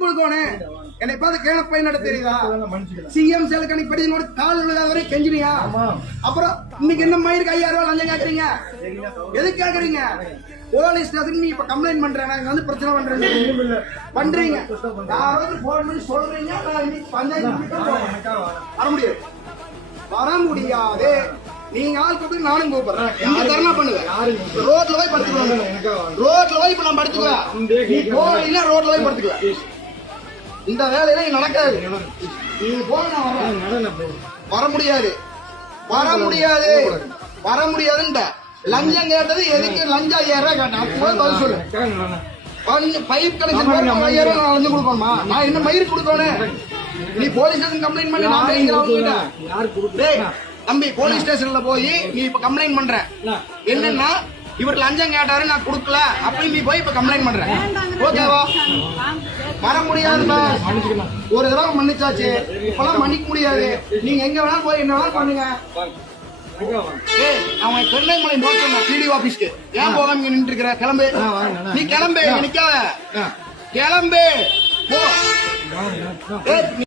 கொடுக்கணும். என்னை பார்த்து கேள போய் நட தெரியுதா? சிஎம் சேலுக்கு அன்னைக்கு படி கால் விழுகாத வரை கெஞ்சினியா? அப்புறம் இன்னைக்கு என்ன மயிருக்கு 5000 ரூபாய் லஞ்சம் கேக்குறீங்க? எதுக்கு கேக்குறீங்க? போலீஸ் ஸ்டேஷன் நீ இப்ப கம்ப்ளைண்ட் பண்றேன், நாங்க வந்து பிரச்சனை பண்றீங்க. யாராவது போன் பண்ணி சொல்றீங்க, நான் இன்னைக்கு பஞ்சாயத்து வர முடியாது, வர முடியாது. நீங்க ஆள் கூப்பிட்டு நானும் கூப்பிடுறேன். எங்க தரணா பண்ணுவேன், ரோட்ல போய் படுத்துக்குவேன். ரோட்ல போய் இப்ப நான் படுத்துக்குவேன். நீ போறீங்கன்னா ரோட்ல போய் படுத்துக்குவேன். இந்த வேலையில நடக்காது. நீங்க போன வர முடியாது, வர முடியாது, வர முடியாதுன்ற லஞ்சம் கேட்டது எதுக்கு? லஞ்சம் 5000 ரூபாய் கேட்டேன். அப்போ பதில் சொல்லு. பைப் கனெக்ஷன் 5000 ரூபாய் நான் லஞ்சம் கொடுக்கணுமா? நான் என்ன மயிர் கொடுக்கணும்? நீ போலீஸ் ஸ்டேஷன் கம்ப்ளைண்ட் பண்ணி நான் பேசுறேன். தம்பி போலீஸ் ஸ்டேஷன்ல போய் நீ இப்ப கம்ப்ளைண்ட் பண்ற என்னன்னா இவர் லஞ்சம் கேட்டாரு நான் கொடுக்கல அப்படின்னு நீ போய் இப்ப கம்ப்ளைண்ட் பண்ற. ஓகேவா? வர முடியாதுப்பா. ஒரு தடவை மன்னிச்சாச்சு, இப்பெல்லாம் மன்னிக்க முடியாது. நீங்க எங்க வேணாலும் போய் என்ன வேணாலும் பண்ணுங்க. அவன் திருநெல்வேலி போக சொன்ன பிடிஓ ஆபீஸ்க்கு ஏன் போகாம நின்று இருக்கிற? கிளம்பு, நீ கிளம்பு, நிக்காத, கிளம்பு போ.